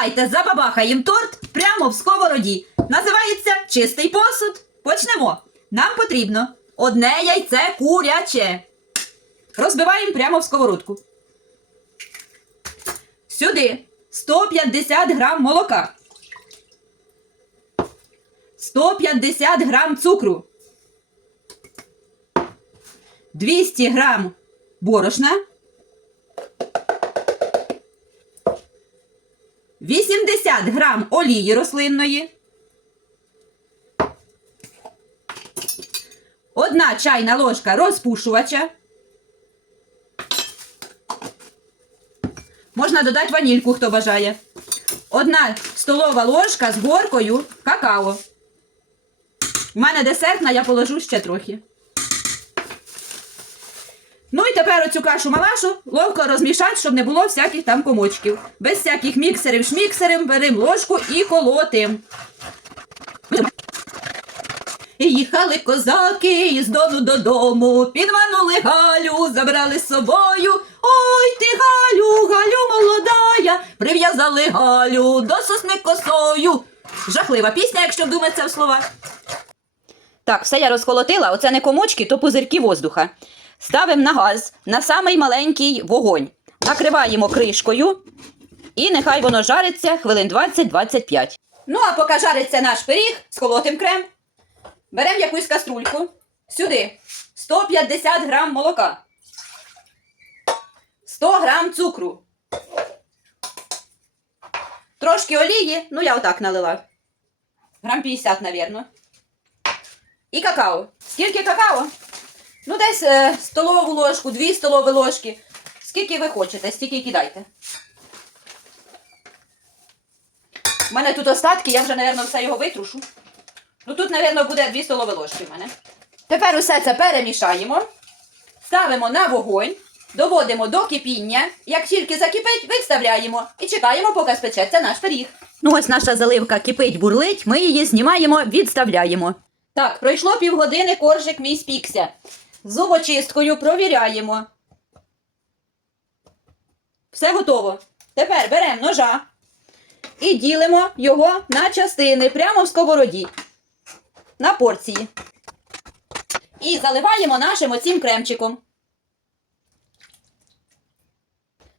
Давайте забабахаємо торт прямо в сковороді. Називається чистий посуд. Почнемо. Нам потрібно одне яйце куряче. Розбиваємо прямо в сковородку. Сюди 150 грам молока. 150 грам цукру. 200 грам борошна. 80 грам олії рослинної. Одна чайна ложка розпушувача. Можна додати ванільку, хто бажає. Одна столова ложка з горкою какао. У мене десертна, я положу ще трохи. Ну і тепер оцю кашу малашу ловко розмішати, щоб не було всяких там комочків. Без всяких міксерів, шміксерів, беремо ложку і колотим. І Їхали козаки із дону додому, підманули Галю, забрали з собою. Ой ти, Галю, Галю молодая, прив'язали Галю до сосни косою. Жахлива пісня, якщо вдуматися в слова. Так, все я розколотила. Оце не комочки, то пузирки воздуха. Ставимо на газ на самий маленький вогонь. Накриваємо кришкою і нехай воно жариться хвилин 20-25. Ну, а поки жариться наш пиріг, сколотим крем. Беремо якусь каструльку. Сюди 150 грам молока. 100 грам цукру. Трошки олії, ну я отак налила. Грам 50, навірно. І какао. Скільки какао? Ну, десь е, столову ложку, дві столові ложки. Скільки ви хочете, стільки кидайте. У мене тут остатки, я вже, мабуть, все його витрушу. Ну тут, мабуть, буде 2 столові ложки в мене. Тепер усе це перемішаємо, ставимо на вогонь, доводимо до кипіння. Як тільки закипить, відставляємо і чекаємо, поки спечеться наш пиріг. Ну, ось наша заливка кипить, бурлить, ми її знімаємо, відставляємо. Так, пройшло півгодини, коржик мій спікся. Зубочисткою провіряємо. Все готово. Тепер беремо ножа і ділимо його на частини прямо в сковороді. На порції. І заливаємо нашим оцім кремчиком.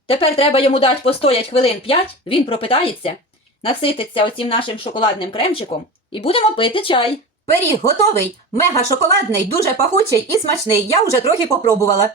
Тепер треба йому дати постоять хвилин 5, він пропитається, насититься оцім нашим шоколадним кремчиком і будемо пити чай. Пиріг готовий, мега шоколадний, дуже пахучий і смачний. Я вже трохи попробувала.